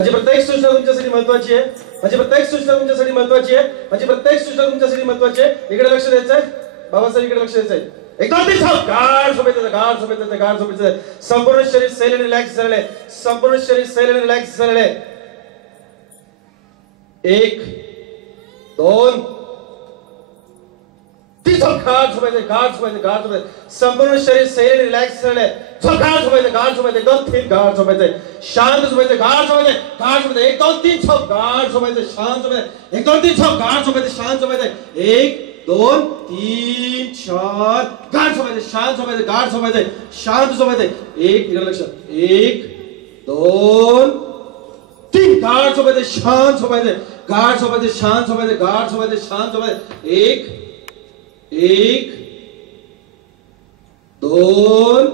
म्हणजे प्रत्येक सूचना तुमच्यासाठी महत्त्वाची आहे. म्हणजे प्रत्येक सूचना तुमच्यासाठी महत्त्वाची आहे. म्हणजे प्रत्येक सूचना तुमच्यासाठी महत्त्वाची आहे. इकडे लक्ष द्यायचं आहे. बाबासाहेब इकडे लक्ष द्यायचं आहे. एकदम ते गाढ झोपेचं गाढ झोपेचं गाढ झोपेचं. संपूर्ण शरीर सैल आणि रिलॅक्स झाले. संपूर्ण शरीर सैल आणि रिलॅक्स झाले. 1 2 गाढ झोपायचं गाढ झोपायचं गाढ झोपायचं. संपूर्ण शरीर सैल आणि रिलॅक्स झाले. गाढ झोपायचं गाढ झोपायचं. 1 2 3 गाढ झोपायचं. शांत झोपायचं गाढ झोपायचं गाढ झोपायचं. 1 2 3 झोप गाढ झोपायचं शांत झोपायचं. 1 2 3 झोप गाढ झोपायचं शांत झोपायचं. 1 2 3 4 गाढ झोपायचं शांत झोपायचं गाढ झोपायचं शांत झोपायचं. 1 इकडे लक्ष. 1 2 3 गाढ झोपायचं शांत झोपायचं गाढ झोपायचं शांत झोपायचं गाढ झोपायचं शांत झोपायचं. 1 1 2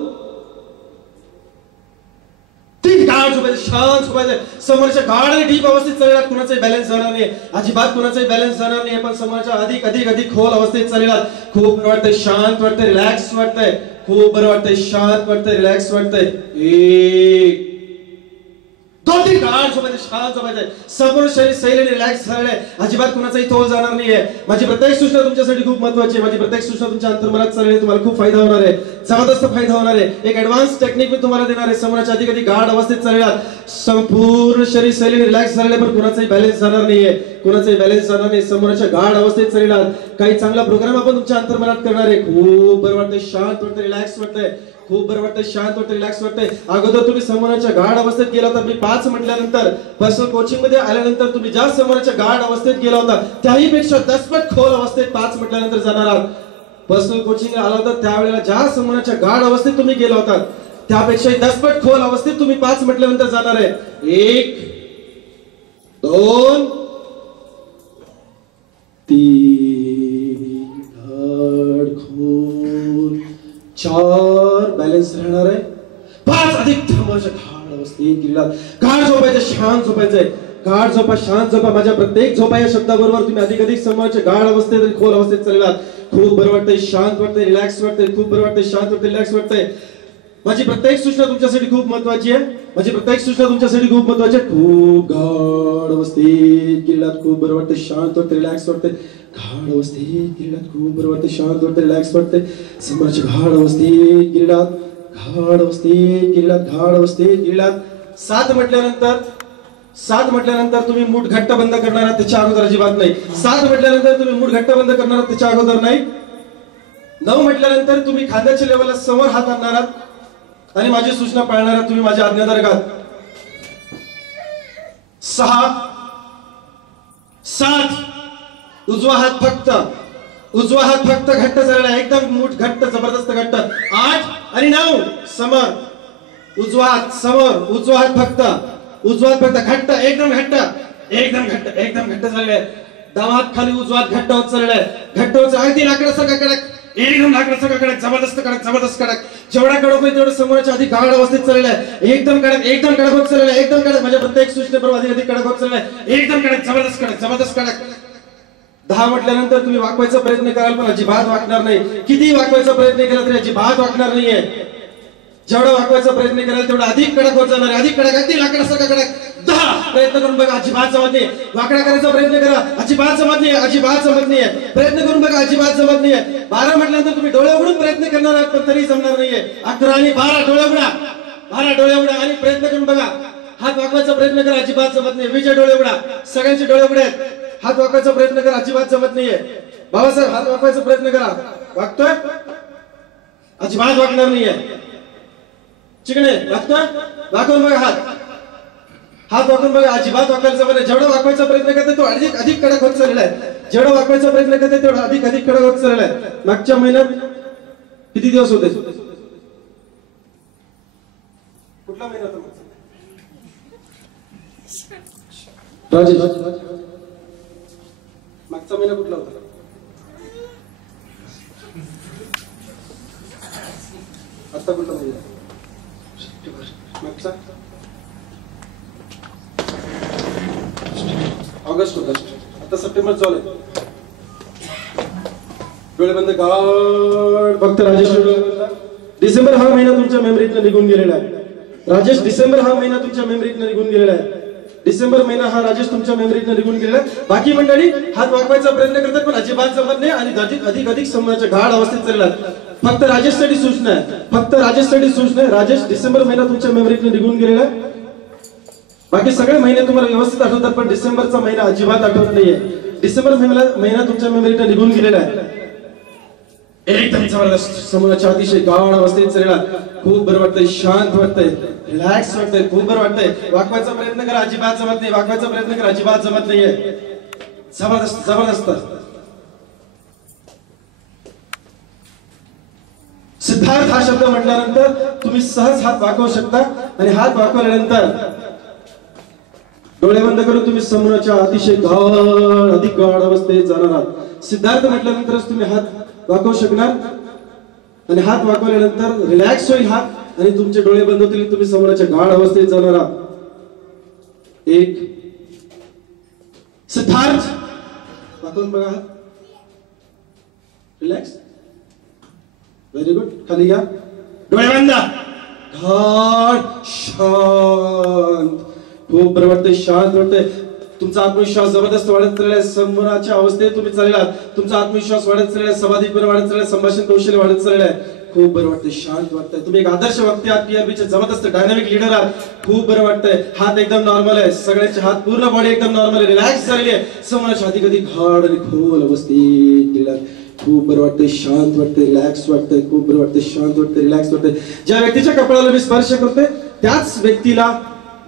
3 गाढ झोपायचं शांत झोपायचं. समोरच्या गाढ आणि डीप अवस्थेत चाललेला कुणाचाही बॅलन्स जाणार नाही. अजिबात कुणाचाही बॅलन्स जाणार नाही. पण समोरच्या अधिक अधिक अधिक खोल अवस्थेत चाललेला खूप बरं वाटतंय शांत वाटतंय रिलॅक्स वाटतंय. खूप बरं वाटतंय शांत वाटतंय रिलॅक्स वाटतंय. 1 2 3 गाढ झोपायचं शांत झोपायचं. संपूर्ण शरीर सैल आणि रिलॅक्स झालेलं. अजिबात कुणाचाही तोल जाणार नाहीये. माझी प्रत्येक सूचना तुमच्यासाठी खूप महत्त्वाची आहे. माझी प्रत्येक सूचना तुमच्या अंतर्मनात चालली. तुम्हाला खूप फायदा होणार आहे. जबरदस्त फायदा होणार आहे. एक ऍडव्हान्स टेक्निक मी तुम्हाला देणार आहे. समोरच्या अधिक अधिक गाढ अवस्थेत चाललेला संपूर्ण शरीर सैल आणि रिलॅक्स झालेलं. पण कुणाचाही बॅलन्स जाणार नाहीये. कुणाचाही बॅलन्स जाणार नाही. समोरच्या गाढ अवस्थेत चाललेला काही चांगला प्रोग्राम आपण तुमच्या अंतर्मनात करणार आहे. खूप बरं वाटतंय शांत वाटतंय रिलॅक्स वाटतंय. खूप बरं वाटतंय शांत वाटतंय रिलॅक्स वाटतंय. अगोदर तुम्ही समोरच्या गाढ अवस्थेत गेला होता. मी 5 म्हटल्यानंतर पर्सनल कोचिंग मध्ये आल्यानंतर तुम्ही ज्या समोरच्या गाढ अवस्थेत गेला होता त्याही पेक्षा 10 पट खोल अवस्थेत 5 म्हटल्यानंतर जाणार आहात. पर्सनल कोचिंग आला होता त्यावेळेला ज्या समोरच्या गाढ अवस्थेत तुम्ही गेला होता त्यापेक्षा 10 पट खोल अवस्थेत तुम्ही 5 म्हटल्यानंतर जाणार आहे. 1 2 3 गाढ खोल 4 बॅलन्स राहणार आहे. 5 अधिक समोरच्या गाढ अवस्थेत गेला. गाढ झोपायचं शांत झोपायचंय. गाढ झोपा शांत झोपा. माझ्या प्रत्येक झोपा या शब्दाबरोबर तुम्ही अधिक अधिक समोरच्या गाढ अवस्थेत आणि खोल अवस्थेत चाललेला. खूप बरं वाटतंय शांत वाटतंय रिलॅक्स वाटतंय. खूप बरं वाटतंय शांत वाटतंय रिलॅक्स वाटतंय. माझी प्रत्येक सूचना तुमच्यासाठी खूप महत्त्वाची आहे. माझी प्रत्येक सूचना तुमच्यासाठी खूप महत्त्वाची आहे. खूप गाढ अवस्थेत गेलात. खूप बरं वाटतंय शांत वाटतंय रिलॅक्स वाटतंय. गाढ अवस्थेत गेलात. खूप बरं वाटतंय शांत वाटतंय रिलॅक्स वाटतंय. समोरच्या गाढ अवस्थेत गेलात. गाढ अवस्थेत गेलात. गाढ अवस्थेत गेलात. 7 म्हटल्यानंतर तुम्ही मूठ घट्ट बंद करणार आहात. त्याच्या अगोदर अजिबात नाही. 7 म्हटल्यानंतर तुम्ही मूठ घट्ट बंद करणार आहात. त्याच्या अगोदर नाही. 9 म्हटल्यानंतर तुम्ही खांद्याच्या लेवलला समोर हात आणणार आहात आणि माझी सूचना पाळणार आहात. तुम्ही माझ्या आज्ञाधारक आहात. 6 7 उजवा हात फक्त घट्ट झालेला एकदम मूठ घट्ट जबरदस्त घट्ट. 8 आणि 9 समोर उजवा हात समोर उजवा हात फक्त घट्ट एकदम घट्ट झालेला. दामात खाली उजवा हात घट्ट होत चाललेला आहे. घट्ट होत अगदी लाकडासारखा कडक एकदम लाकडासारखा कडक जबरदस्त कडक. जेवढा कडक होईल तेवढं समोरच्या आधी गाढ अवस्थेत चाललेला आहे. एकदम कडक होत चाललेला आहे. एकदम कडक. माझ्या प्रत्येक सूचनेबरोबर अधिक कडक होत चाललेला आहे. एकदम कडक जबरदस्त कडक. 10 म्हटल्यानंतर तुम्ही वाकवायचा प्रयत्न कराल पण अजिबात वाकणार नाही. किती वाकवायचा प्रयत्न केला तरी अजिबात वाकणार नाहीये. जेवढा वाकवायचा प्रयत्न कराल तेवढा अधिक कडक होत जाणार आहे. अधिक कडक अगदी लाकडासारखा कडक. 10 प्रयत्न करून बघा अजिबात जमत नाही. वाकडा करायचा प्रयत्न करा अजिबात जमत नाहीये. प्रयत्न करून बघा अजिबात जमत नाहीये. 12 म्हटल्यानंतर तुम्ही डोळे उघडून प्रयत्न करणार आहात पण तरी जमणार नाहीये. 11 आणि 12 डोळे उघडा आणि प्रयत्न करून बघा. हात वाकवायचा प्रयत्न करा अजिबात जमत नाही. विजय डोळे उघडा. सगळ्यांचे डोळे उघडे आहेत. हात वाकवायचा प्रयत्न करा अजिबात जमत नाहीये. बाबासाहेब हात वाकवायचा प्रयत्न करा. वाकतोय अजिबात वाकणार नाहीये. चिकणे वाकतोय वाकून बघा. हात वाकून बघा अजिबात वाकायला जमत नाही. जेवढा वाकवायचा प्रयत्न करते तो अधिक कडक होत चाललेला आहे. जेवढा वाकवायचा प्रयत्न करते तेवढा अधिक कडक होत चाललेला आहे. मागच्या महिन्यात किती दिवस होते? कुठला महिना होता राजेश? मागचा महिना कुठला होता? आता कुठला महिना? मागचा ऑगस्ट होता. आता सप्टेंबर चालू आहे. डोळे बंद गाढ फक्त राजेश. डिसेंबर हा महिना तुमच्या मेमरीतनं निघून गेलेला आहे. राजेश डिसेंबर हा महिना तुमच्या मेमरीतनं निघून गेलेला आहे. डिसेंबर महिना हा राजेश तुमच्या मेमरीतनं निघून गेलेला आहे. बाकी मंडळी हात वाकवायचा प्रयत्न करतात पण अजिबात जमत नाही आणि अधिक अधिक समोरच्या गाढ अवस्थेत चालतात. फक्त राजेशसाठी सूचना आहे, फक्त राजेशसाठी सूचना आहे. राजेश डिसेंबर महिना तुमच्या मेमरीतनं निघून गेलेला आहे. बाकी सगळे महिने तुम्हाला व्यवस्थित आठवतात पण डिसेंबरचा महिना अजिबात आठवत नाहीये. डिसेंबर महिना तुमच्या मेमरीतनं निघून गेलेला आहे. एकदम जबरदस्त समोरच्या अतिशय गाढ अवस्थेत चाललेला. खूप बरं वाटतंय, शांत वाटतंय, रिलॅक्स वाटतंय, खूप बरं वाटतंय. वाकवायचा प्रयत्न करा, अजिबात जमत नाही. वाकवायचा प्रयत्न करा, अजिबात जमत नाहीये. जबरदस्त जबरदस्त. सिद्धार्थ हा शब्द म्हटल्यानंतर तुम्ही सहज हात वाकवू शकता आणि हात वाकवल्यानंतर डोळे बंद करून तुम्ही समोरच्या अतिशय गाढ अधिक गाढ अवस्थेत जाणार आहात. सिद्धार्थ म्हटल्यानंतरच तुम्ही हात वाकवू शकणार आणि हात वाकवल्यानंतर रिलॅक्स होईल हात आणि तुमचे डोळे बंद होतील. तुम्ही समोरच्या गाढ अवस्थेत जाणार आहात. एक सिद्धार्थ वाकवून बघा, रिलॅक्स, व्हेरी गुड. खाली घ्या, डोळे बंद, गाढ, शांत. खूप बरं वाटतंय, शांत वाटतंय. तुमचा आत्मविश्वास जबरदस्त वाढत चाललाय. संमोनाच्या अवस्थेत तुम्ही चाललात. तुमचा आत्मविश्वास वाढत चाललाय, समाधीपणा वाढत चाललाय, संभाषण कौशल्य वाढत चाललंय. खूप बरं वाटतंय, शांत वाटतंय. तुम्ही एक आदर्श वक्ते आहात, टीआरपीचे जबरदस्त डायनामिक लीडर आहात. खूप बरं वाटतंय. हात एकदम नॉर्मल आहे, सगळ्यांचे हात, पूर्ण बॉडी एकदम नॉर्मल आहे, रिलॅक्स झालेली आहे. समोरच्या हाती कधी घाड आणि खोल अवस्थेत गेलात. खूप बरं वाटतंय, शांत वाटतंय, रिलॅक्स वाटतंय. खूप बरं वाटतंय, शांत वाटतंय, रिलॅक्स वाटतंय. ज्या व्यक्तीच्या कपाळाला मी स्पर्श करतोय त्याच व्यक्तीला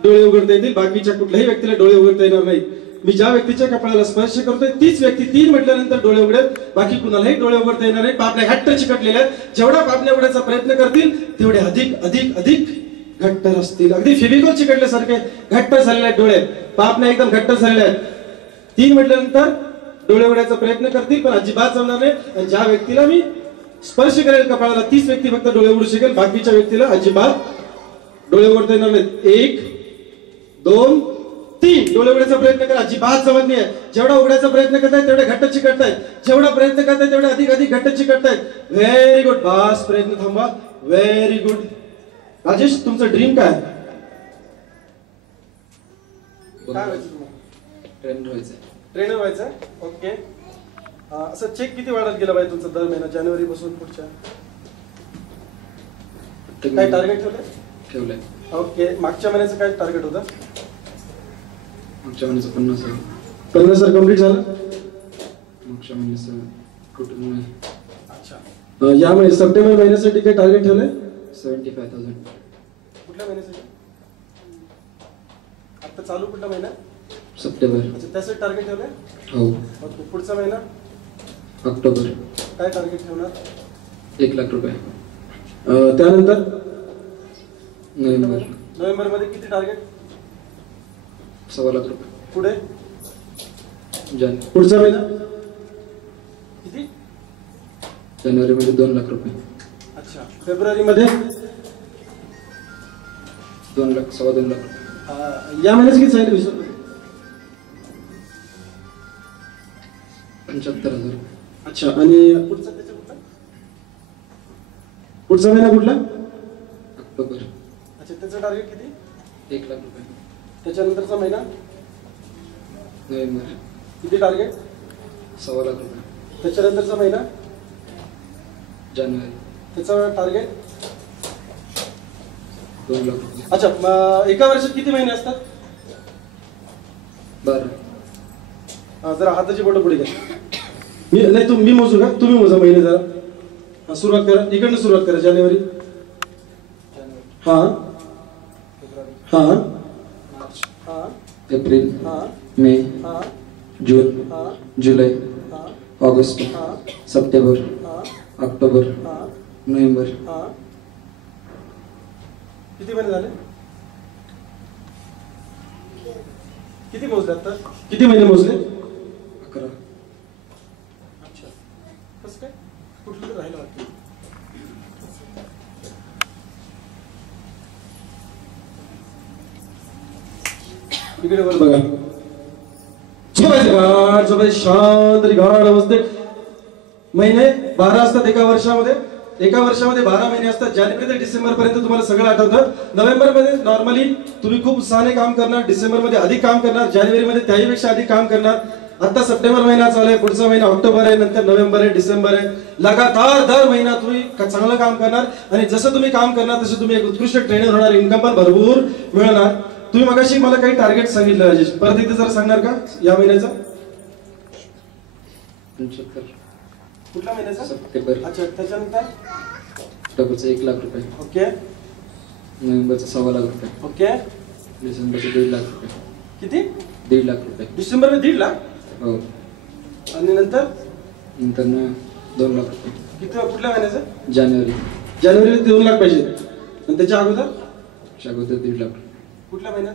डोळे उघडता येतील, बाकीच्या कुठल्याही व्यक्तीला डोळे उघडता येणार नाही. मी ज्या व्यक्तीच्या कपाळाला स्पर्श करतोय तीच व्यक्ती 3 म्हटल्यानंतर डोळे उघडेल, बाकी कुणालाही डोळे उघडता येणार नाही. पापण्या घट्ट चिकटलेल्या आहेत. जेवढा पापण्या उघडायचा प्रयत्न करतील तेवढे अधिक अधिक अधिक घट्ट असतील. अगदी फेविकॉल चिकटल्यासारखे घट्ट झालेले आहेत डोळे, पापण्या एकदम घट्ट झालेल्या आहेत. 3 म्हटल्यानंतर डोळे उघडायचा प्रयत्न करतील पण अजिबात जमणार नाही. आणि ज्या व्यक्तीला मी स्पर्श करेल कपाळाला तीच व्यक्ती फक्त डोळे उघडू शकेल, बाकीच्या व्यक्तीला अजिबात डोळे उघडता येणार नाहीत. 1 2 3 डोळे उघडायचा प्रयत्न करा, अजिबात जमत नाही. जेवढा उघडायचा प्रयत्न करतायत तेवढे घट्ट चिकटतायत, जेवढा प्रयत्न करतायत तेवढे अधिक अधिक घट्ट चिकटतायत. Very good. बस प्रयत्न थांबवा. Very good. राजेश तुमचं ड्रीम काय? काय व्हायचं तुम्हाला? ट्रेनर व्हायचं. ट्रेनर व्हायचं. ओके. असं चेक किती वाढत गेला पाहिजे तुमचा दर महिना जानेवारी पासून पुढच्या? काय टार्गेट ठेवलंय? ओके. मागच्या महिन्याचं काय टार्गेट होतं? मागच्या महिन्याचं 50,000. 50,000 कम्प्लीट झालं. मागच्या महिन्याचं कुठून? अच्छा. या महिन्यात सप्टेंबर महिन्यासाठी काय टार्गेट ठेवलंय? 75,000. कुठल्या महिन्यासाठी? आता चालू कुठला महिना? सप्टेंबर. अच्छा, त्यासाठी टार्गेट ठेवलंय? हो. ओके. पुढचा महिना? ऑक्टोबर. काय टार्गेट ठेवणार? 1 लाख रुपये. त्यानंतर नोव्हेंबर. नोव्हेंबर मध्ये किती टार्गेट? 1.25 लाख रुपये. पुढे पुढचा महिना किती? जानेवारी मध्ये 2 लाख रुपये. अच्छा. फेब्रुवारी मध्ये 2 लाख, 2.25 लाख रुपये. या महिन्याचं किती सांगितलं? विसरलो. 75,000. अच्छा. आणि पुढचा त्याचा कुठला? पुढचा महिना कुठला? ऑक्टोबर. अच्छा. त्याचं टार्गेट किती? 1 लाख रुपये. त्याच्यानंतरचा महिना? नोव्हेंबर. किती टार्गेट? 1.25 लाख रुपये. त्याच्यानंतरचा महिना? जानेवारी. त्याचं टार्गेट? 2 लाख रुपये. अच्छा. एका वर्षात किती महिने असतात? 12. जरा हाताची बोटं पुढे घ्या. मी मोजू का? तुम्ही मोजा महिने जरा. सुरुवात करा, इकडनं सुरुवात करा. जानेवारी. हा हा हा. एप्रिल. हा. मे. हा. जून. हा. जुलै. हा. ऑगस्ट. हा. सप्टेंबर. हा. ऑक्टोबर. हा. नोव्हेंबर. हा. किती महिने झाले? किती मोजले आता? किती महिने मोजले? 11. अच्छा. कसं काय? कुठलं तर राहिलं वाटतं. इकडे वर बघा. झोपायचं शांत आणि गाढ अवस्थेत. महिने 12 असतात एका वर्षामध्ये. एका वर्षामध्ये 12 महिने असतात. जानेवारी ते डिसेंबर पर्यंत तुम्हाला सगळं आठवतं. नोव्हेंबर मध्ये नॉर्मली तुम्ही खूप उत्साहाने काम करणार, डिसेंबर मध्ये अधिक काम करणार, जानेवारी मध्ये त्याहीपेक्षा अधिक काम करणार. आता सप्टेंबर महिना चालू आहे, पुढचा महिना ऑक्टोबर आहे, नंतर नोव्हेंबर आहे, डिसेंबर आहे. लगातार दर महिना तुम्ही चांगलं काम करणार आणि जसं तुम्ही काम करणार तसं तुम्ही एक उत्कृष्ट ट्रेनर होणार, इन्कम पण भरपूर मिळणार. तुम्ही मगाशी मला काही टार्गेट सांगितलं राजेश, परत एकदा जरा सांगणार का या महिन्याचा? 75. कुठल्या महिन्याचा? सप्टेंबर. अच्छा, त्याच्यानंतर ऑक्टोबरचं 1 लाख रुपये, ओके नोव्हेंबरचं 1.25 लाख रुपये, ओके. डिसेंबरचे 1.5 लाख रुपये. किती? 1.5 लाख रुपये. डिसेंबर मध्ये 1.5 लाख हो. आणि नंतर नंतर 2 लाख रुपये. किती कुठल्या महिन्याचं? जानेवारी. जानेवारीला 2 लाख पाहिजे आणि त्याच्या अगोदर अगोदर 1.5 लाख रुपये. कुठल्या महिन्यात?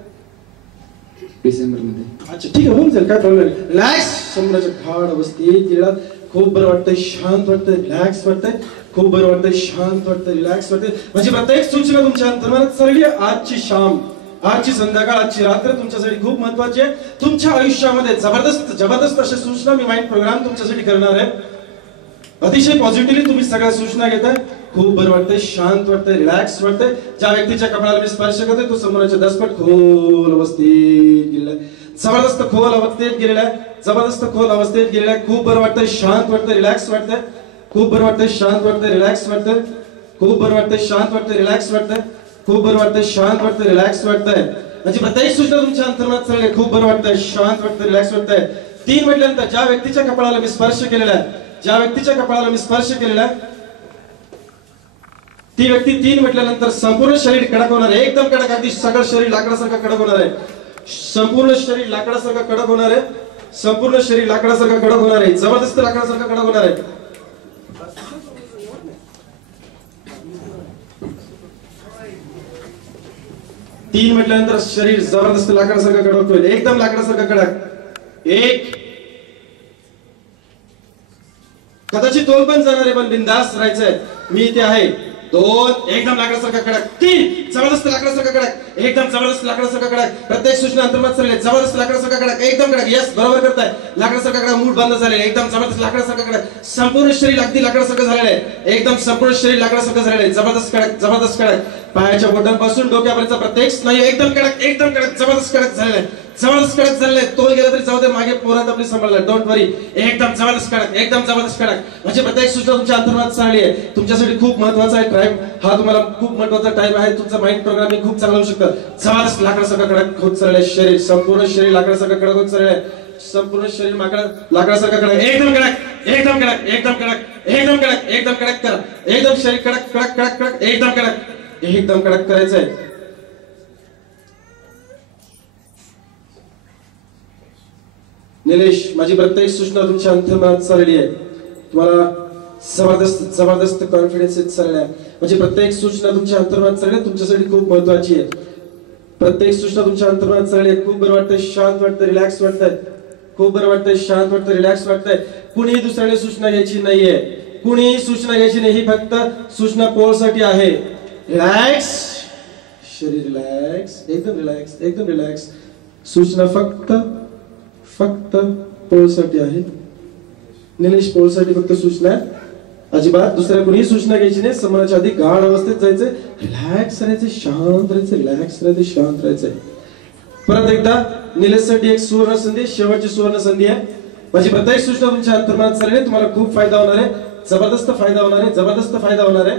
डिसेंबर मध्ये. अच्छा ठीक आहे, होऊन जाईल, काय प्रॉब्लेम नाही. रिलॅक्स, समुद्राच्या घाट अवस्थेत गेला, खूप बरं वाटतंय, शांत वाटतंय, रिलॅक्स वाटतंय, खूप बरं वाटतंय, शांत वाटतंय, रिलॅक्स वाटतंय. म्हणजे प्रत्येक सूचना तुमच्या अंतर्मनात चालली आहे. आजची शाम, आजची संध्याकाळ, आजची रात्र तुमच्यासाठी खूप महत्वाची आहे. तुमच्या आयुष्यामध्ये जबरदस्त अशा सूचना मी माइंड प्रोग्राम तुमच्यासाठी करणार आहे. अतिशय पॉझिटिव्हली तुम्ही सगळ्या सूचना घेताय. खूप बरं वाटतंय, शांत वाटतंय, रिलॅक्स वाटतंय. ज्या व्यक्तीच्या कपाळाला मी स्पर्श करतोय तो समोरच्या 10 पट खोल अवस्थेत गेलेला आहे. जबरदस्त खोल अवस्थेत गेलेला आहे, जबरदस्त खोल अवस्थेत गेलेला आहे. खूप बरं वाटतंय, शांत वाटतंय, रिलॅक्स वाटतंय. खूप बरं वाटतंय, शांत वाटतंय, रिलॅक्स वाटतंय. खूप बरं वाटतंय, शांत वाटतंय, रिलॅक्स वाटतंय. खूप बरं वाटतंय, शांत वाटतंय, रिलॅक्स वाटतंय. म्हणजे प्रत्येक सूचना तुमच्या अंतर्मनात चालली आहे. खूप बरं वाटतंय, शांत वाटतंय, रिलॅक्स वाटतंय. 3 म्हटल्यानंतर ज्या व्यक्तीच्या कपाळाला मी स्पर्श केलेला आहे, ज्या व्यक्तीच्या कपाळाला मी स्पर्श केलेला आहे ती व्यक्ती 3 म्हटल्यानंतर संपूर्ण शरीर कडक होणार आहे, एकदम कडक, अगदी सगळं शरीर लाकडासारखं कडक होणार आहे. संपूर्ण शरीर लाकडासारखं कडक होणार आहे. संपूर्ण शरीर लाकडासारखं कडक होणार आहे. जबरदस्त लाकडासारखं कडक होणार आहे. तीन म्हटल्यानंतर शरीर जबरदस्त लाकडासारखं कडक होईल, एकदम लाकडासारखं कडक. 1 कदाचित 2 पण जाणार आहे, पण बिंदास राहायचंय. मी इथे आहे. 2 एकदम लाकडासारखा कडक. 3 जबरदस्त लाकडासारखा कडक, एकदम जबरदस्त लाकडासारखा कडक. प्रत्येक सूचना अंतर्मत चालले, जबरदस्त लाकडासारखा कडक, एकदम कडक. यस, बरोबर करताय. लाकडासारखा कडक, मूड बंद झालेला, एकदम जबरदस्त लाकडासारखा कडक. संपूर्ण शरीर अगदी लाकडासारखं झालेलं आहे, एकदम संपूर्ण शरीर लाकडासारखं झालेलं आहे. जबरदस्त कडक, जबरदस्त कडक. पायाच्या बोटांपासून डोक्यापर्यंत प्रत्येक स्नायू एकदम कडक, एकदम कडक, जबरदस्त कडक झालेला आहे. जबरदस्त कडक झालेलं आहे. तोल गेला तरी जाऊ दे, मागे पोरात आपली सांभाळला, डोंट वरी. एकदम जबरदस्त कडक, एकदम जबरदस्त कडक. म्हणजे प्रत्येक सूचना तुमच्या अंतर्मनात चालली आहे. तुमच्यासाठी खूप महत्वाचा आहे टाइम हा, तुम्हाला खूप महत्वाचा टाइम आहे. तुमचा माइंड प्रोग्रामिंग खूप चांगलं होऊ शकतं. जबरदस्त लाकडासारखं कडक होत चाललं आहे शरीर, संपूर्ण शरीर लाकडासारखं कडक होत चाललं आहे. संपूर्ण शरीर लाकडासारखं कडक, एकदम कडक, एकदम कडक, एकदम कडक, एकदम कडक, एकदम कडक करा. एकदम शरीर कडक कडक कडक कडक, एकदम कडक, एकदम कडक करायचंय. निलेश, माझी प्रत्येक सूचना तुमच्या अंतर्मनात चालली आहे. तुम्हाला जबरदस्त जबरदस्त कॉन्फिडन्स येत चालला आहे. म्हणजे प्रत्येक सूचना तुमच्या अंतर्मनात चालली आहे, तुमच्यासाठी खूप महत्वाची आहे. प्रत्येक सूचना तुमच्या अंतर्मनात चालली आहे. खूप बरं वाटतंय, शांत वाटतंय, रिलॅक्स वाटतंय. खूप बरं वाटतंय, शांत वाटतंय, रिलॅक्स वाटतंय. कुणी दुसऱ्याने सूचना घ्यायची नाहीये, कुणी सूचना घ्यायची नाही. ही फक्त सूचना पोलसाठी आहे. रिलॅक्स, शरीर रिलॅक्स, एकदम रिलॅक्स, एकदम रिलॅक्स. सूचना फक्त पोलसाठी आहे. निलेश, पोलसाठी फक्त सूचना आहे. अजिबात दुसऱ्या कुणीही सूचना घ्यायची नाही. समोरच्या आधी गाढ अवस्थेत जायचंय, रिलॅक्स राहायचं, शांत राहायचं, रिलॅक्स राहायचं, शांत राहायचंय. परत एकदा निलेशसाठी एक सुवर्ण संधी, शेवटची सुवर्ण संधी आहे. माझी प्रत्येक सूचना तुमच्या अंतर्मनात चालली आहे. तुम्हाला खूप फायदा होणार आहे, जबरदस्त फायदा होणार आहे, जबरदस्त फायदा होणार आहे,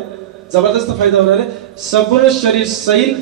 जबरदस्त फायदा होणार आहे. संपूर्ण शरीर सैल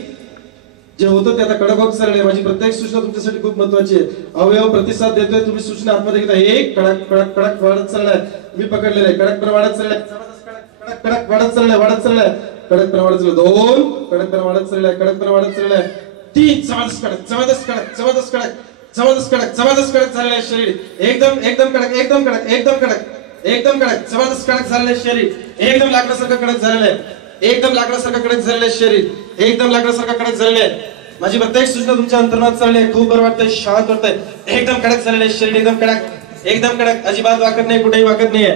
जे होतं ते आता कडक होत चाललंय. माझी प्रत्येक सूचना तुमच्यासाठी खूप महत्वाची आहे. अवयव प्रतिसाद देतोय, तुम्ही सूचना आतमध्ये घेताय. एक कडक कडक कडक वाढत चाललाय, मी पकडलेलं आहे. कडकपणा वाढत चाललाय, जबरदस्त कडक कडक कडक वाढत चाललाय, वाढत चाललाय. कडकपणा वाढत चाललाय. 2 कडकपणा वाढत चाललाय, कडकपणा वाढत चाललाय. 3 जबरदस्त कडक, जबरदस्त कडक, जबरदस्त कडक, जबरदस्त कडक, जबरदस्त कडक झालेलं आहे शरीर. एकदम एकदम कडक, एकदम कडक, एकदम कडक, एकदम कडक, जबरदस्त कडक झालेलं आहे शरीर. एकदम लाकडासारखं कडक झालेलं आहे, एकदम लाकडासारखं कडक झालेलं आहे शरीर. एकदम लाकडासारखं कडक झालेलं आहे. माझी प्रत्येक सूचना तुमच्या अंतर्मनात चालली आहे. खूप बरं वाटतंय, शांत वाटतंय, एकदम कडक झालेलं आहे शरीर. एकदम कडक, एकदम कडक, अजिबात वाकत नाही, कुठेही वाकत नाहीये,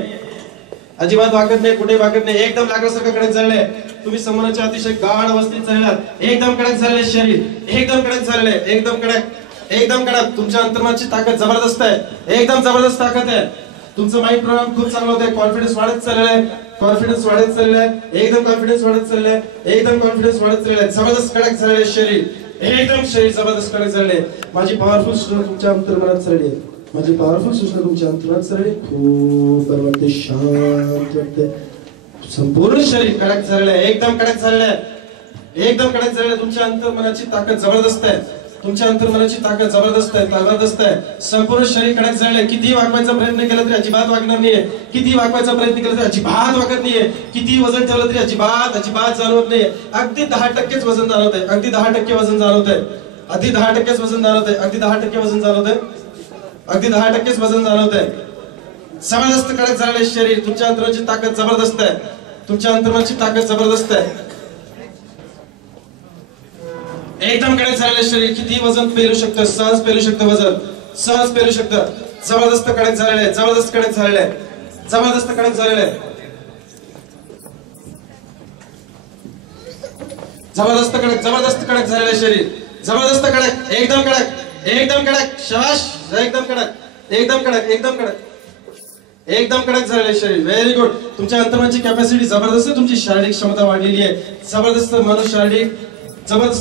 अजिबात वाकत नाही, कुठेही वाकत नाही. एकदम लाकडासारखं कडक झालेलं आहे. तुम्ही समोरच्या अतिशय गाढ अवस्थेत झालेला, एकदम कडक झालेलं आहे शरीर. एकदम कडक झालेलं आहे, एकदम कडक, एकदम कडक. तुमच्या अंतर्मनाची ताकद जबरदस्त आहे, एकदम जबरदस्त ताकद आहे. तुमचं माइंड प्रोग्राम खूप चांगला होतंय, कॉन्फिडन्स वाढत चाललेला आहे. कॉन्फिडन्स वाढत चाललेला आहे, एकदम कॉन्फिडन्स वाढत चाललेला आहे, एकदम कॉन्फिडन्स वाढत चाललेला आहे. जबरदस्त कडक झालेले शरीर, एकदम शरीर जबरदस्त कडक झालेले. माझी पॉवरफुल सूचना तुमच्या अंतर्मनात चालली आहे, माझी पॉवरफुल सूचना तुमच्या अंतर्मनात चालली आहे. खूप बरं वाटते, शांत वाटते. संपूर्ण शरीर कडक झालेलं आहे, एकदम कडक झालेलं आहे, एकदम कडक झालेलं आहे. तुमच्या अंतर्मनाची ताकद जबरदस्त आहे, तुमच्या अंतर्मनाची ताकद जबरदस्त आहे, जबरदस्त आहे. संपूर्ण शरीर कडक झालेलं आहे. किती वागवायचा प्रयत्न केला तरी अजिबात वागणार नाहीये, किती वागवायचा प्रयत्न केला तरी अजिबात वागत नाहीये, किती वजन ठेवलं तरी अजिबात अजिबात जाणवत नाहीये. अगदी 10% वजन जाणवत आहे, अगदी 10% वजन जाणवत आहे, अगदी 10% वजन जाणवत आहे, अगदी 10% वजन जाणवत आहे, अगदी 10% वजन जाणवत आहे. जबरदस्त कडक झालेले शरीर, तुमच्या अंतर्मनाची ताकद जबरदस्त आहे, तुमच्या अंतर्मनाची ताकद जबरदस्त आहे. एकदम कडक झालेले शरीर, किती वजन पेलू शकतं, सहज पेलू शकतं, वजन सहज पेलू शकतं. जबरदस्त कडक झालेले आहे, जबरदस्त कडक झालेले आहे, जबरदस्त कडक झालेले आहे, जबरदस्त कडक झालेले शरीर, जबरदस्त कडक, एकदम कडक, एकदम कडक, शाबाश, एकदम कडक, एकदम कडक, एकदम कडक, एकदम कडक झालेले शरीर. Very good. तुमच्या अंतर्मनाची कॅपॅसिटी जबरदस्त आहे, तुमची शारीरिक क्षमता वाढलेली आहे. जबरदस्त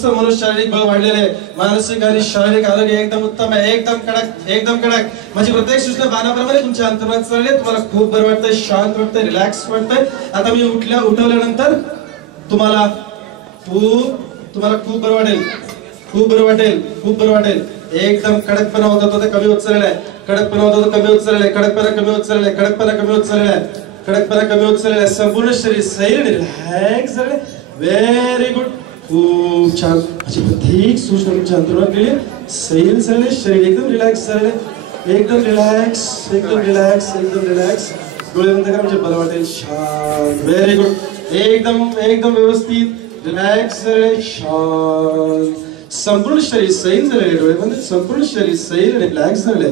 मनुष्य शारीरिक बळ वाढलेले आहे. मानसिक आणि शारीरिक आरोग्य एकदम उत्तम आहे, एकदम कडक, एकदम कडक. माझी प्रत्येक सूचना बाणाप्रमाणे तुमच्या अंतर्मनात चालली आहे. तुम्हाला खूप बरं वाटतंय, शांत वाटतंय, रिलॅक्स वाटतंय. आता मी उठवल्यानंतर तुम्हाला खूप बरं वाटेल, खूप बरं वाटेल, खूप बरं वाटेल. एकदम कडकपणा होता तो कमी होत चाललेला आहे, कडकपणा होता तो कमी होत चाललेला आहे, कडकपणा कमी होत चाललेला आहे, कडकपणा कमी होत चाललेला आहे, कडकपणा कमी होत चाललेला आहे. संपूर्ण शरीर सैल आणि रिलॅक्स झाले. व्हेरी गुड, खूप छान. अशी प्रत्येक सूचना तुमच्या अंतर्मनात गेली. सैल चालले, शरीर एकदम रिलॅक्स झाले, एकदम रिलॅक्स, एकदम रिलॅक्स, एकदम रिलॅक्स. डोळे बंद करा म्हणजे बरं वाटेल, शांत. Very good. एकदम एकदम व्यवस्थित रिलॅक्स झाले, शांत. संपूर्ण शरीर सैल झालेले, डोळे बंद. संपूर्ण शरीर सैल आणि रिलॅक्स झाले,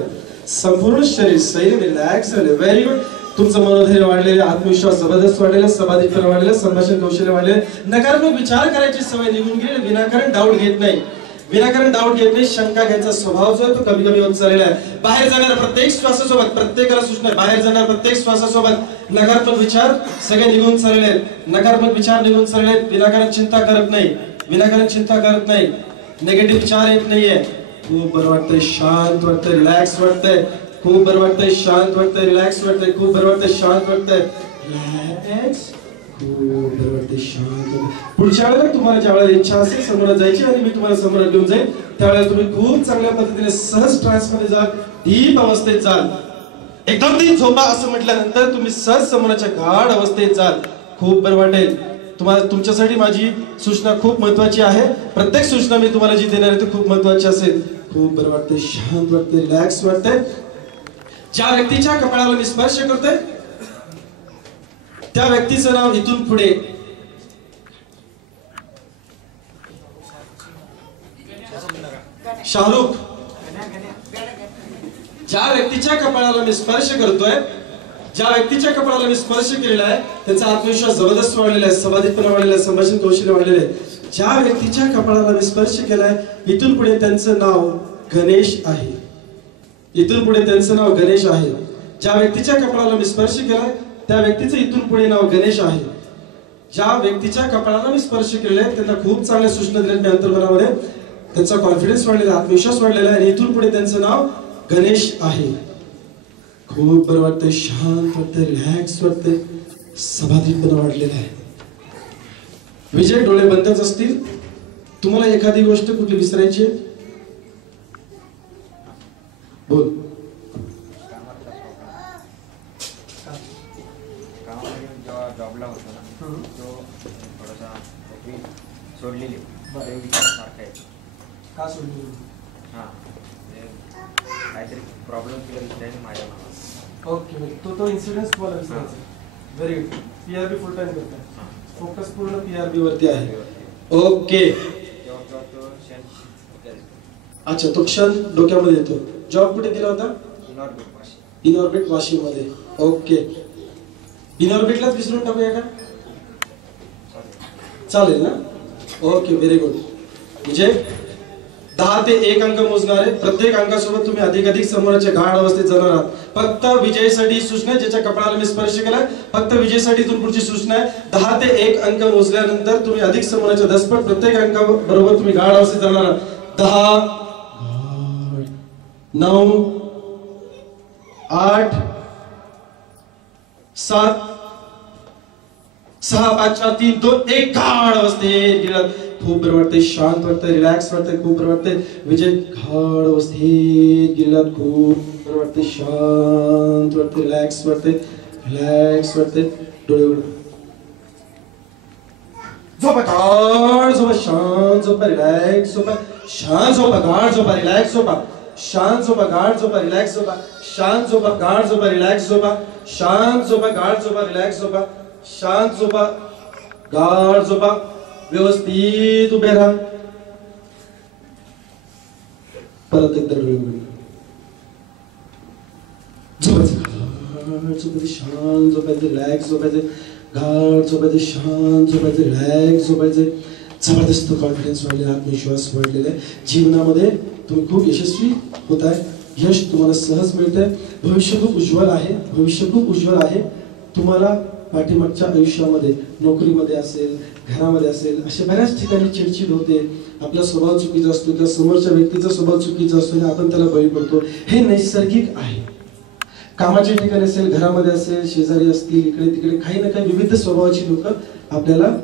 संपूर्ण शरीर सैल आणि रिलॅक्स झाले. Very good. तुमचं मनोधैर्य वाढलेलं, आत्मविश्वास जबरदस्त वाढलेला, समाधीपणा वाढलेला, संभाषण कौशल्य वाढलेले, नकारात्मक विचार करायची सवय निघून गेली, विनाकारण डाऊट घेत नाही, विनाकारण डाऊट घेत नाही. शंका घ्यायचा स्वभाव जो आहे तो कमी कमी होत चाललेला आहे. बाहेर जाणाऱ्या प्रत्येक श्वासासोबत, प्रत्येकाला सूचना आहे, बाहेर जाणाऱ्या प्रत्येक श्वासासोबत नकारात्मक विचार सगळे निघून चाललेले आहेत, नकारात्मक विचार निघून चाललेले आहेत. विनाकारण चिंता करत नाही, विनाकारण चिंता करत नाही, निगेटिव्ह विचार येत नाहीये. खूप बरं वाटतंय, शांत वाटतंय, रिलॅक्स वाटतंय. खूप बरं वाटतंय, शांत वाटतंय, रिलॅक्स वाटतंय. खूप बरं वाटतंय, शांत वाटतंय, रिलॅक्स. खूप बरं वाटतंय, शांत. पुढच्या वेळेला तुम्हाला ज्या वेळेला इच्छा असेल समोर जायची आणि मी तुम्हाला समोर घेऊन जाईल, त्यावेळेला तुम्ही खूप चांगल्या पद्धतीने सहज ट्रान्स मध्ये जाल, डीप अवस्थेत जाल. एकदम ती झोपा असं म्हटल्यानंतर तुम्ही सहज समोरच्या गाढ अवस्थेत जाल. खूप बरं वाटेल. तुम्हाला, तुमच्यासाठी माझी सूचना खूप महत्वाची आहे. प्रत्येक सूचना मी तुम्हाला जी देणार आहे ती खूप महत्वाची असेल. खूप बरं वाटतंय, शांत वाटतंय, रिलॅक्स वाटतंय. ज्या व्यक्तीच्या कपाळाला मी स्पर्श करतोय त्या व्यक्तीचं नाव इथून पुढे शाहरुख. ज्या व्यक्तीच्या कपाळाला मी स्पर्श करतोय, ज्या व्यक्तीच्या कपाळाला मी स्पर्श केलेला आहे त्याचा आत्मविश्वास जबरदस्त वाढलेला आहे, समाधीपणा वाढलेला आहे, संभाषण कौशल्य वाढलेले आहे. ज्या व्यक्तीच्या कपाळाला मी स्पर्श केलाय इथून पुढे त्यांचं नाव गणेश आहे, इथून पुढे त्यांचं नाव गणेश आहे. ज्या व्यक्तीच्या कपाळाला मी स्पर्श केलाय त्या व्यक्तीचं इथून पुढे नाव गणेश आहे. ज्या व्यक्तीच्या कपाळाला मी स्पर्श केलेला त्यांना खूप चांगल्या सूचना दिल्या मी अंतर्मनामध्ये, त्यांचा कॉन्फिडन्स वाढलेला, आत्मविश्वास वाढलेला आहे आणि इथून पुढे त्यांचं नाव गणेश आहे. खूप बरं वाटतंय, शांत वाटतंय, रिलॅक्स वाटतंय, समाधीपणा वाढलेला आहे. विजय, डोळे बंदच असतील. तुम्हाला एखादी गोष्ट कुठली विसरायची आहे? बोल. जॉबला होतो ना तो थोडासा नोकरी सोडलेली विचारासारखा आहे. का सोडली? हां, काहीतरी प्रॉब्लेम केला विचारायला माझ्या नावात. ओके, तो इन्सिडेंट तुम्हाला विसरायचा. Very good. PRB full time करताय, फोकस पूर्ण पीआरबी वरती आहे. ओके. अच्छा, तो क्षण डोक्यामध्ये येतो. जॉब कुठे केला होता? इनऑर्बिट वाशी मध्ये. ओके, इनऑर्बिटलाच विसरून टाकूया का? चालेल ना? Okay, very good. विजय, 10 ते 1 अंक मोजणार आहे. प्रत्येक अंकासोबत तुम्ही अधिकाधिक समोरच्या गाढ अवस्थेत जाणार आहात. फक्त विजयसाठी सूचना आहे, ज्याच्या कपाळाला मी स्पर्श केलाय फक्त विजयसाठी इथून पुढची सूचना आहे. 10 ते 1 अंक मोजल्यानंतर तुम्ही अधिक समोरच्या दसपट प्रत्येक अंकाबरोबर तुम्ही गाढ अवस्थेत जाणार आहात. 10 9 8 7 6 5 4 3 2 1 गाढ अवस्थेत गेलात. खूप बरं वाटतंय, शांत वाटतंय, रिलॅक्स वाटतंय, खूप बरं वाटतंय. विजय गाढ अवस्थेत गेलात. खूप बरं वाटतंय, शांत वाटतंय, रिलॅक्स वाटतंय, रिलॅक्स वाटतंय. डोळे उघडा. झोपा, गाढ झोपा, शांत झोपा, रिलॅक्स झोपा, शांत झोपा, गाढ झोपा, रिलॅक्स झोपा, शांत झोपा, गाढ झोपा, रिलॅक्स झोपा, शांत झोपा, गाढ झोपा, रिलॅक्स झोपा, शांत झोपा, गाढ झोपा, रिलॅक्स झोपा, शांत झोपा, गाढ झोपा. व्यवस्थित उभे राहा. परत एकदा डोळे उघडा. झोपायचं, गाढ झोपायचं, शांत झोपायचं, रिलॅक्स झोपायचं, गाढ झोपायचं, शांत झोपायचं, रिलॅक्स झोपायचं. जबरदस्त कॉन्फिडन्स वाढलेला, आत्मविश्वास वाढलेला आहे. जीवनामध्ये तुम्ही खूप यशस्वी होत आहे. यश तुम्हाला सहज मिळतंय. भविष्य खूप उज्ज्वल आहे, भविष्य खूप उज्ज्वल आहे. तुम्हाला पाठीमागच्या आयुष्यामध्ये नोकरीमध्ये असेल, घरामध्ये असेल, अशा बऱ्याच ठिकाणी चिडचिड होते. आपला स्वभाव चुकीचा असतो किंवा समोरच्या व्यक्तीचा स्वभाव चुकीचा असतो आणि आपण त्याला बळी पडतो. हे नैसर्गिक आहे. कामाच्या ठिकाणी असेल, घरामध्ये असेल, शेजारी असतील, इकडे तिकडे काही ना काही विविध स्वभावाची लोक आपल्याला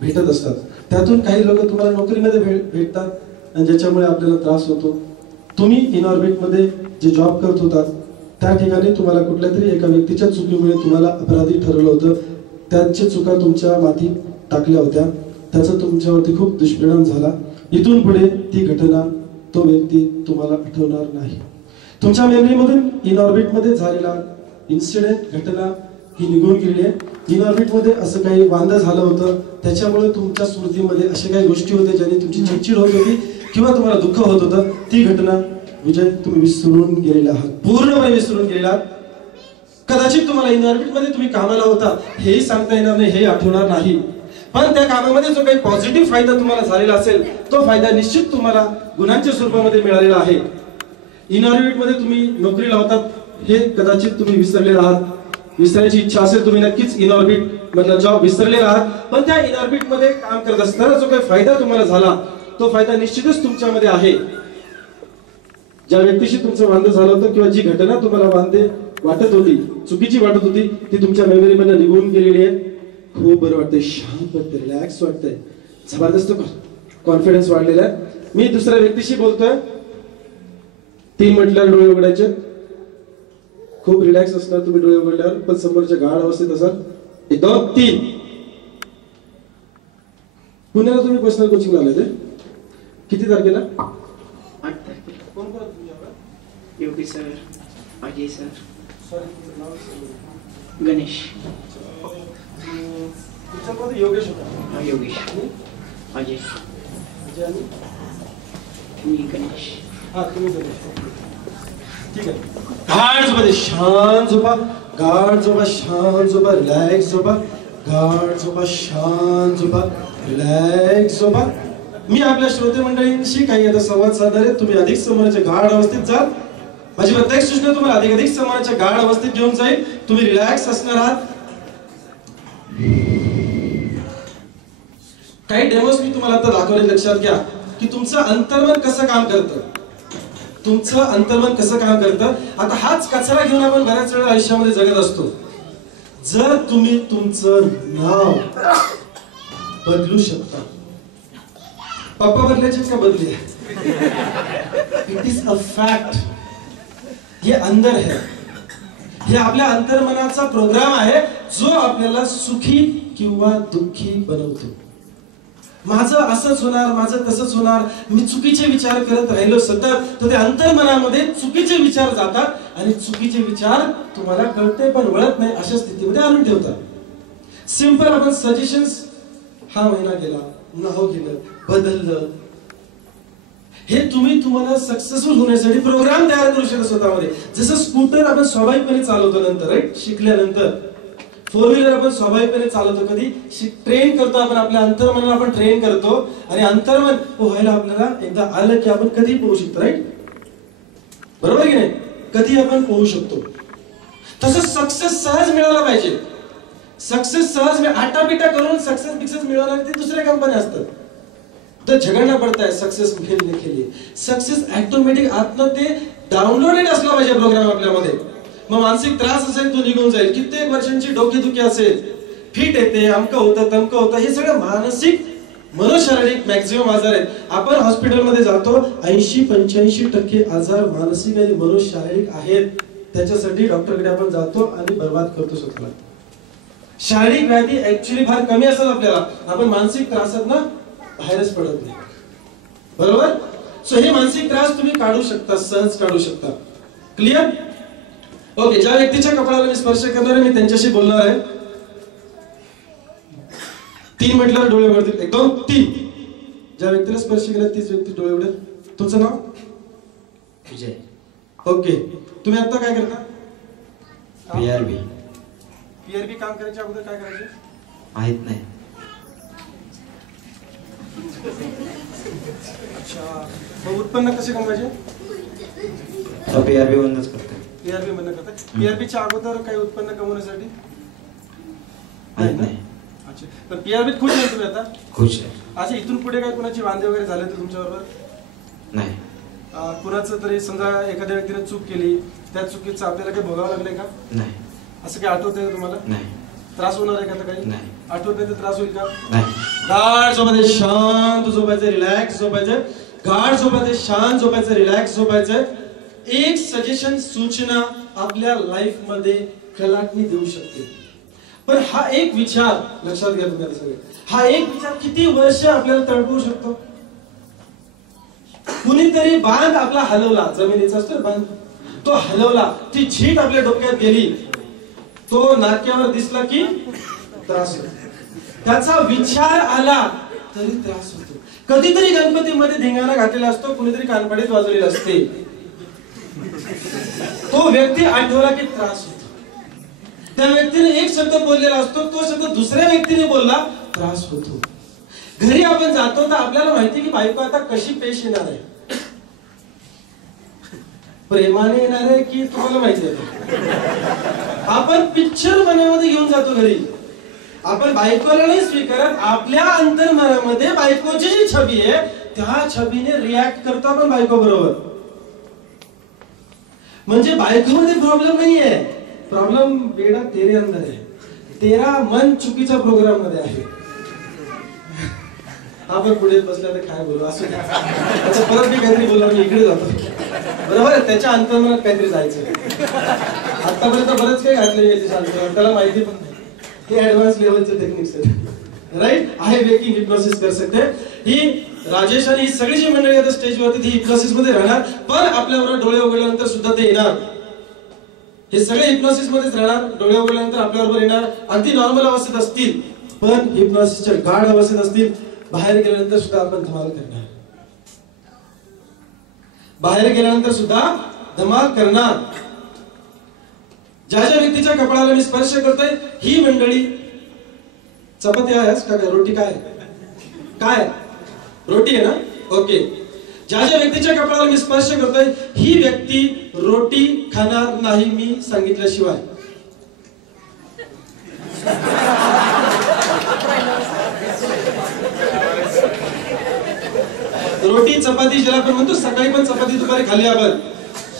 भेटत असतात. त्यातून काही लोक तुम्हाला नोकरीमध्ये भेटतात आणि ज्याच्यामुळे आपल्याला त्रास होतो. तुम्ही इन ऑर्बिटमध्ये जे जॉब करत होतात त्या ठिकाणी तुम्हाला कुठल्या तरी एका व्यक्तीच्या चुकीमुळे तुम्हाला अपराधी ठरवलं होतं. त्यांच्या चुका तुमच्या मातीत टाकल्या होत्या. त्याचा तुमच्यावरती खूप दुष्परिणाम झाला. इथून पुढे ती घटना, तो व्यक्ती तुम्हाला आठवणार नाही. तुमच्या मेमरीमधून इन ऑर्बिटमध्ये झालेला इन्सिडेंट, घटना ही निघून गेली आहे. इन ऑर्बिटमध्ये असं काही वांदं झालं होतं, त्याच्यामुळे तुमच्या स्मृतीमध्ये अशा काही गोष्टी होत्या ज्याने तुमची चिडचिड होत होती किंवा तुम्हाला दुःख होत होतं. ती घटना विजय तुम्ही विसरून गेलेला आहात, पूर्णपणे विसरून गेलेला आहात. कदाचित तुम्हाला इन ऑर्बिटमध्ये तुम्ही कामाला होता हेही सांगता येणार नाही, हे आठवणार नाही. पण त्या कामामध्ये जो काही पॉझिटिव्ह फायदा तुम्हाला झालेला असेल तो फायदा निश्चित तुम्हाला गुणांच्या स्वरूपामध्ये मिळालेला आहे. इन ऑर्बिटमध्ये तुम्ही नोकरीला होतात हे कदाचित तुम्ही विसरलेला आहात. विसरायची इच्छा असेल तुम्ही नक्कीच इन ऑर्बिट मधला जॉब विसरलेला आहात. पण त्या इन ऑर्बिट मध्ये काम करत असताना जो काही फायदा तुम्हाला झाला तो फायदा निश्चितच तुमच्यामध्ये आहे. ज्या व्यक्तीशी तुमचं वांदे झालं होतं किंवा जी घटना तुम्हाला वांदे वाटत होती, चुकीची वाटत होती, ती तुमच्या मेमरीमध्ये निघून गेलेली आहे. खूप बरं वाटतंय, शांत वाटतंय, रिलॅक्स वाटतंय, जबरदस्त कॉन्फिडन्स वाढलेला आहे. मी दुसऱ्या व्यक्तीशी बोलतोय. 3 म्हटल्यावर डोळे उघडायचे. खूप रिलॅक्स असणार तुम्ही डोळे उघडल्यावर, पण समोरच्या गाढ अवस्थेत असाल. 1 2 3. पुण्याला तुम्ही पर्सनल कोचिंग आले ते किती तारखेला? 8 तारखेला. कोण कोण तुमच्याकडे? योगी सर, अजय सर, सॉरी तुमचं नाव? गणेश. तुमच्यामध्ये योगेश होता. योगेश, अजय, अजय आणि मी गणेश. हा तुम्ही गणेश. ठीक आहे. गाढ झोपा, शांत झोपा, गाढ झोपा, शांत झोपा, रिलॅक्स झोपा, गाढ झोपा, शांत झोपा, रिलॅक्स झोपा. मी आपल्या श्रोते मंडळींशी काही आता संवाद साधणार आहे. तुम्ही अधिक समोरच्या गाढ अवस्थेत जाल. माझी प्रत्येक सूचना तुम्हाला अधिक समोरच्या गाढ अवस्थेत घेऊन जाईल. तुम्ही रिलॅक्स असणार आहात. काही डेमोस मी तुम्हाला आता दाखवले. लक्षात घ्या की तुमचं अंतर्मन कसं काम करतं. तुमचं अंतर्मन कसं काम करतं. आता हाच कचरा घेऊन आपण बऱ्याच वेळा आयुष्यामध्ये जगत असतो. जर तुम्ही तुमचं नाव बदलू शकता. पप्पा बदलायचे का बदले? It is a fact. हे अंदर है. हे आपल्या अंतर्मनाचा प्रोग्राम आहे जो आपल्याला सुखी किंवा दुःखी बनवतो. माझं असंच होणार, माझं तसंच होणार, मी चुकीचे विचार करत राहिलो सतत, तर ते अंतर्मनामध्ये चुकीचे विचार जातात आणि चुकीचे विचार तुम्हाला कळते पण वळत नाही अशा स्थितीमध्ये आणून ठेवतात. सिंपल आपण सजेशन्स, हा महिना गेला, नाव गेलं, बदललं, हे तुम्हाला सक्सेसफुल होण्यासाठी प्रोग्राम तयार करू शकता स्वतःमध्ये. जसं स्कूटर आपण स्वाभाविकपणे चालवतो नंतर, राईट, शिकल्यानंतर फोर व्हीलर आपण स्वाभाविकपणे चालवतो, कधी ट्रेन करतो आपण, आपल्या अंतर्मनाला आपण ट्रेन करतो आणि अंतर्मन पोहायला आपल्याला एकदा आलं की आपण कधी पोहू शकतो, राईट? बरोबर की नाही? कधी आपण पोहू शकतो. तसं सक्सेस सहज मिळाला पाहिजे. सक्सेस सहज आटापिटा करून सक्सेस मिळवणार ते दुसऱ्या कंपन्या असतात. तो झगड़ना पड़ता है सक्सेस मिलने के लिए. सक्सेस ऑटोमॅटिक आत्म ते डाउनलोडेड असला पाहिजे प्रोग्राम आपल्यामध्ये. मग मानसिक त्रास असेल तो निघून जाईल. कित्येक वर्षांची डोकेदुखी असेल, फिट येते, अमकं होतं तमकं होतं, हे सगळं मानसिक मनोशारीरिक मॅक्झिमम आजार आहेत. आपण हॉस्पिटलमध्ये जातो, 80-85% आजार मानसिक आणि मनोशारीरिक आहेत. त्याच्यासाठी डॉक्टरकडे आपण जातो आणि बर्बाद करतो स्वतःला. शारीरिक व्याधी ऍक्च्युअली फार कमी असतात आपल्याला, आपण मानसिक त्रासात ना बाहेरच पडत नाही. बरोबर? सो हे मानसिक त्रास तुम्ही काढू शकता, सहज काढू शकता. क्लिअर? ओके. ज्या व्यक्तीच्या कपाळाला मी स्पर्श करणार आहे मी त्यांच्याशी बोलणार आहे. 3 म्हटल्यावर डोळे उघडतील. 1 2 3. ज्या व्यक्तीला स्पर्श केला तीच व्यक्ती डोळे उघडेल. तुमचं नाव? विजय. ओके. तुम्ही आता काय करता? PRB. PRB काम करायच्या अगोदर काय करायचे? माहित नाही. अच्छा. मग उत्पन्न कसे कमवायचे? PRB बंदच करते. PRB बंद करतात. PRB च्या अगोदर काही उत्पन्न कमवण्यासाठी? नाही. अच्छा. तर PRB खुश आहे तुम्ही आता? खुश आहे. अच्छा. इथून पुढे काही कुणाची वांदे वगैरे झाले तर तुमच्या बरोबर? नाही. कुणाचं तरी समजा एखाद्या व्यक्तीने चूक केली, त्या चुकीचं आपल्याला काही भोगावं लागलंय का? नाही. असं काही आठवत आहे तुम्हाला? नाही. त्रास होणार आहे का आता काही? नाही. आठवत नाही तर त्रास होईल का? नाही. गाढ झोपायचं, शांत झोपायचं, रिलॅक्स झोपायचं. गाढ झोपायचं, शांत झोपायचं, रिलॅक्स झोपायचं. एक सजेशन, सूचना आपल्या लाईफ मध्ये कलाटणी देऊ शकते. पण हा एक विचार लक्षात घ्या तुम्ही सगळे. हा एक विचार किती वर्ष आपल्याला तडपवू शकतो? कुणीतरी बांध आपला हलवला, जमिनीचा असतो बांध, तो हलवला, ती झीट आपल्या डोक्यात गेली, तो नाक्यावर दिसला की त्रास होतो. त्याचा विचार आला तरी त्रास होतो. कधीतरी गणपतीमध्ये धिंगाणा घातलेला असतो, कुणीतरी कानपडीत वाजवलेला असते, तो व्यक्ती आठवला की त्रास होतो. त्या व्यक्तीने एक शब्द बोललेला असतो, तो शब्द दुसऱ्या व्यक्तीने बोलला, त्रास होतो. घरी आपण जातो तर आपल्याला माहिती की बायको आता कशी पेश येणार आहे, प्रेमाने येणार आहे की तुम्हाला माहिती आहे. आपण पिक्चर मनामध्ये घेऊन जातो घरी. आपण बायकोला नाही स्वीकारत, आपल्या अंतर्मनामध्ये बायकोची जी छबी आहे त्या छबीने रिॲक्ट करतो आपण बायको बरोबर. म्हणजे बायकोमध्ये प्रॉब्लेम नाहीये, प्रॉब्लेम बेडा तेरे अंदर आहे. तेरा मन चुकीच्या प्रोग्राम मध्ये आहे. आपण पुढे बसल्या तर काय बोलू असं अच्छा परत मी काहीतरी बोललो, मी इकडे जातो. बरोबर आहे, त्याच्या अंतर्मनात काहीतरी जायचं. आतापर्यंत बरंच काही घातलं त्याला माहिती पण नाही. हे ऍडव्हान्स लेवलचे टेक्निक्स आहेत, राईट? आहे वेकिंग हिप्नोसिस कर सकते. ही राजेश आणि ही सगळी जी मंडळी आता स्टेजवरती ती हिप्नोसिस मध्ये राहणार, पण आपल्याबरोबर डोळे उघडल्यानंतर सुद्धा ते येणार. हे सगळे हिप्नोसिस मध्येच राहणार, डोळे उघडल्यानंतर आपल्याबरोबर येणार. अगदी नॉर्मल अवस्थेत असतील पण हिप्नोसिसच्या गाढ अवस्थेत असतील. बाहेर गेल्यानंतर सुद्धा आपण धमाल करणार. बाहेर गेल्यानंतर सुद्धा धमाल करणार. ज्या ज्या व्यक्तीच्या कपाळाला मी स्पर्श करतोय ही मंडळी, चपाती आहेस का रोटी? काय काय रोटी आहे ना? ओके. ज्या ज्या व्यक्तीच्या कपाळाला मी स्पर्श करतोय ही व्यक्ती रोटी खाणार नाही मी सांगितल्याशिवाय. रोटी चपाती ज्याला आपण म्हणतो, सकाळी पण चपाती दुपारी खाल्ली आपण.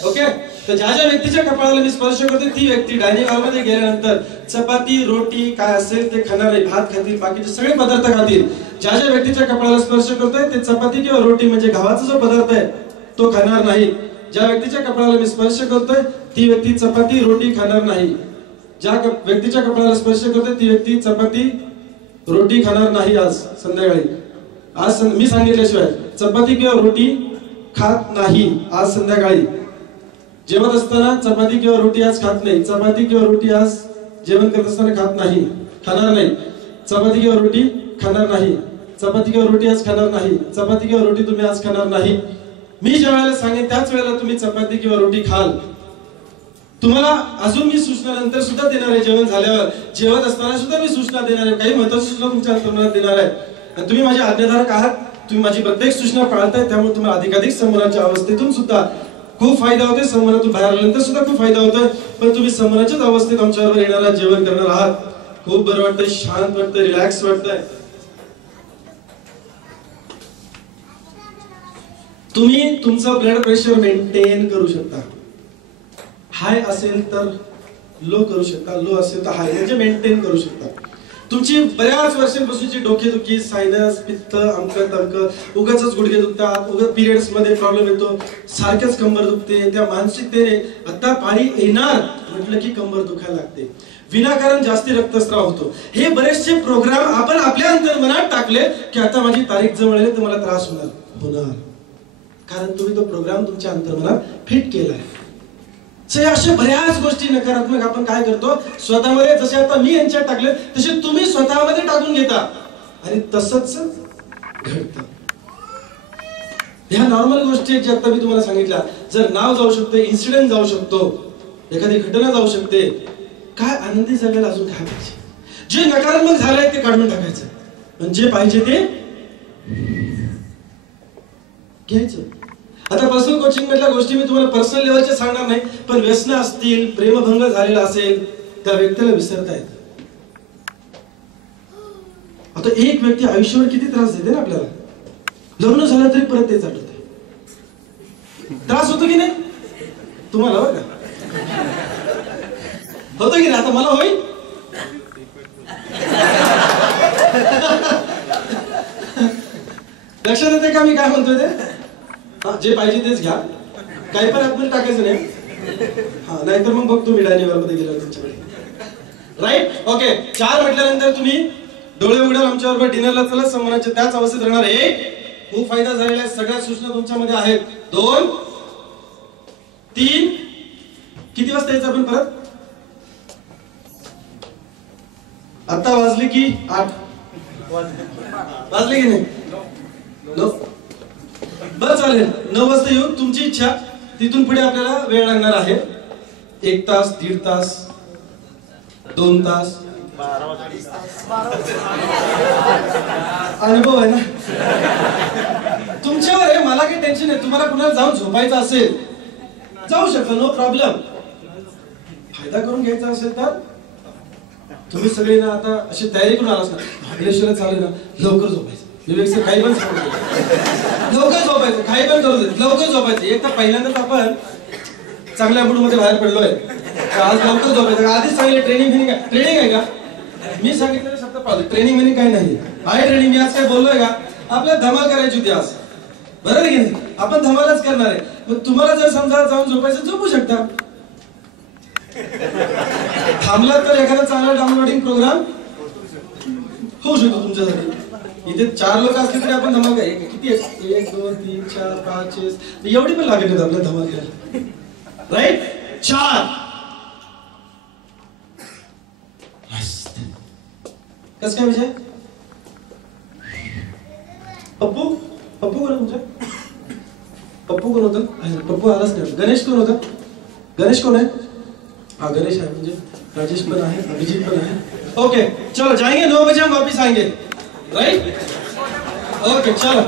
ओके. तर ज्या ज्या व्यक्तीच्या कपाळाला मी स्पर्श करते ती व्यक्ती डायनिंग हॉल मध्ये गेल्यानंतर चपाती रोटी काय असेल ते खाणार नाही, भात खातील, बाकीचे सगळे पदार्थ खातील. ज्या ज्या व्यक्तीच्या कपाळाला स्पर्श करतोय ते चपाती किंवा रोटी म्हणजे गव्हाचा जो पदार्थ आहे तो खाणार नाही. ज्या व्यक्तीच्या कपाळाला मी स्पर्श करतोय ती व्यक्ती चपाती रोटी खाणार नाही. ज्या व्यक्तीच्या कपाळाला स्पर्श करतोय ती व्यक्ती चपाती रोटी खाणार नाही आज संध्याकाळी. आज मी सांगितल्याशिवाय चपाती किंवा रोटी खात नाही आज संध्याकाळी. जेवत असताना चपाती किंवा रोटी आज खात नाही. चपाती किंवा रोटी आज जेवण करत असताना खात नाही, खाणार नाही. चपाती किंवा रोटी खाणार नाही. चपाती किंवा रोटी आज खाणार नाही. चपाती किंवा रोटी तुम्ही आज खाणार नाही. मी ज्या वेळेला सांगेन त्याच वेळेला तुम्ही चपाती किंवा रोटी खाल. तुम्हाला अजून मी सूचना नंतर सुद्धा देणार आहे, जेवण झाल्यावर जेवत असताना सुद्धा मी सूचना देणार आहे, काही महत्वाच्या सूचना तुमच्या अंतर्मनात देणार आहे. आणि तुम्ही माझे आज्ञाधारक आहात, तुम्ही माझी प्रत्येक सूचना पाळताय, त्यामुळे तुम्हाला अधिकाधिक संमोहनाच्या अवस्थेतून सुद्धा खूप फायदा होते, संमोहनातून बाहेर आल्यानंतर सुद्धा खूप फायदा होतो. पण तुम्ही संमोहनाच्याच अवस्थेत आमच्याबरोबर येणार आहात, जेवण करणार आहात. खूप बरं वाटतंय, शांत वाटतंय, रिलॅक्स वाटतंय. तुम्ही तुमचं ब्लड प्रेशर मेंटेन करू शकता. हाय असेल तर लो करू शकता, लो असेल तर हाय, म्हणजे मेंटेन करू शकता. तुमची बऱ्याच वर्षांपासूनची डोकेदुखी, सायनस, पित्त, अमक तमक, उगाच गुडघे दुखतात, उगाच पिरियड्स मध्ये प्रॉब्लेम येतो, सारखेच कंबर दुखते, त्या मानसिकतेने आता पाणी येणार म्हटलं की कंबर दुखायला लागते, विनाकारण जास्ती रक्तस्राव होतो. हे बरेचसे प्रोग्राम आपण आपल्या अंतर्मनात टाकले की आता माझी तारीख जवळ आली तर मला त्रास होणार, कारण तुम्ही तो प्रोग्राम तुमच्या अंतर्मनात फिट केलाय. अशा बऱ्याच गोष्टी नकारात्मक आपण काय करतो स्वतःमध्ये, जसे आता मी यांच्यात टाकले तसे तुम्ही स्वतःमध्ये टाकून घेता आणि तसंच घडतं. ह्या नॉर्मल गोष्टी जे आता मी तुम्हाला सांगितल्या, जर नाव जाऊ शकते, इन्सिडेंट जाऊ शकतो, एखादी घटना जाऊ शकते, काय आनंदी जगायला अजून काय पाहिजे? जे नकारात्मक झालंय ते काढून टाकायचं, पण जे पाहिजे ते घ्यायचं. आता पर्सनल कोचिंग मधल्या गोष्टी मी तुम्हाला पर्सनल लेवलचे सांगणार नाही, पण व्यसन असतील, प्रेमभंग झालेला असेल, त्या व्यक्तीला विसरता येत. आता एक व्यक्ती आयुष्यावर किती त्रास देते ना आपल्याला, लग्न झालं तरी परत तेच आठवते. त्रास होतो की नाही तुम्हाला? बरं का होतं की नाही? आता मला होईल. लक्षात येते का मी काय म्हणतोय ते? जे पाहिजे तेच घ्या, काही पण आतमध्ये टाकायचं नाही. हा, नाहीतर मग बघतो मी डायनिंग मध्ये गेलो तुमच्याकडे. Right, okay. 4 म्हटल्यानंतर तुम्ही डोळे उघडाल, आमच्याबरोबर डिनरला चला, संमोहनाच्या त्याच अवस्थेत राहणार. 1, खूप फायदा झालेला आहे, सगळ्या सूचना तुमच्यामध्ये आहेत. 2, 3, किती वाजता यायचं आपण परत? आता वाजले की 8 वाजले की नाही? बरं, चालेल. 9 वाजता येऊन तुमची इच्छा, तिथून पुढे आपल्याला वेळ लागणार आहे 1 तास, 1.5 तास, 2 तास. अनुभव आहे ना तुमच्यावर आहे, मला काही टेन्शन नाही. तुम्हाला कुणाला जाऊन झोपायचं असेल जाऊ शकता, नो प्रॉब्लेम. फायदा करून घ्यायचा असेल तर तुम्ही सगळे ना आता अशी तयारी करून आलास ना, महाबळेश्वरला चालू ना, लवकर झोपायचं. विवेक काही पण लवकर झोपायचं, काही पण करू दे, लवकर झोपायचं. एक तर पहिल्यांदाच आपण चांगल्या मूड मध्ये बाहेर पडलोय, आज लवकर झोपायचं. आधीच सांगितलं ट्रेनिंग आहे का? मी सांगितलं शब्द पाहतो, ट्रेनिंग मध्ये काही नाही आहे. ट्रेनिंग मी आज काय बोललोय का? आपल्याला धमाल करायची होती आज, बरोबर की नाही? आपण धमालच करणार आहे. मग तुम्हाला जर समजा जाऊन झोपायचं, झोपू शकता. थांबला तर एखादा चांगला डाउनलोडिंग प्रोग्राम होऊ शकतो तुमच्यासाठी. इथे 4 लोक असले तरी आपण धमाल काय किती आहेत? 1, 2, 3, 4, 5, 6 एवढी पण लागत नाही आपल्याला धमाल करायला. राईट, 4. कस काय विषय? पप्पू कोण तुमच्या? पप्पू कोण होतं? पप्पू आलाच नाही. गणेश कोण होता? गणेश कोण आहे? हाँ, गणेश है, मुझे राजेश पण आहे, अभिजीत पण आहे. ओके, चलो जाएंगे 9 बजे हम वापिस आएंगे. राइट, ओके, चलो.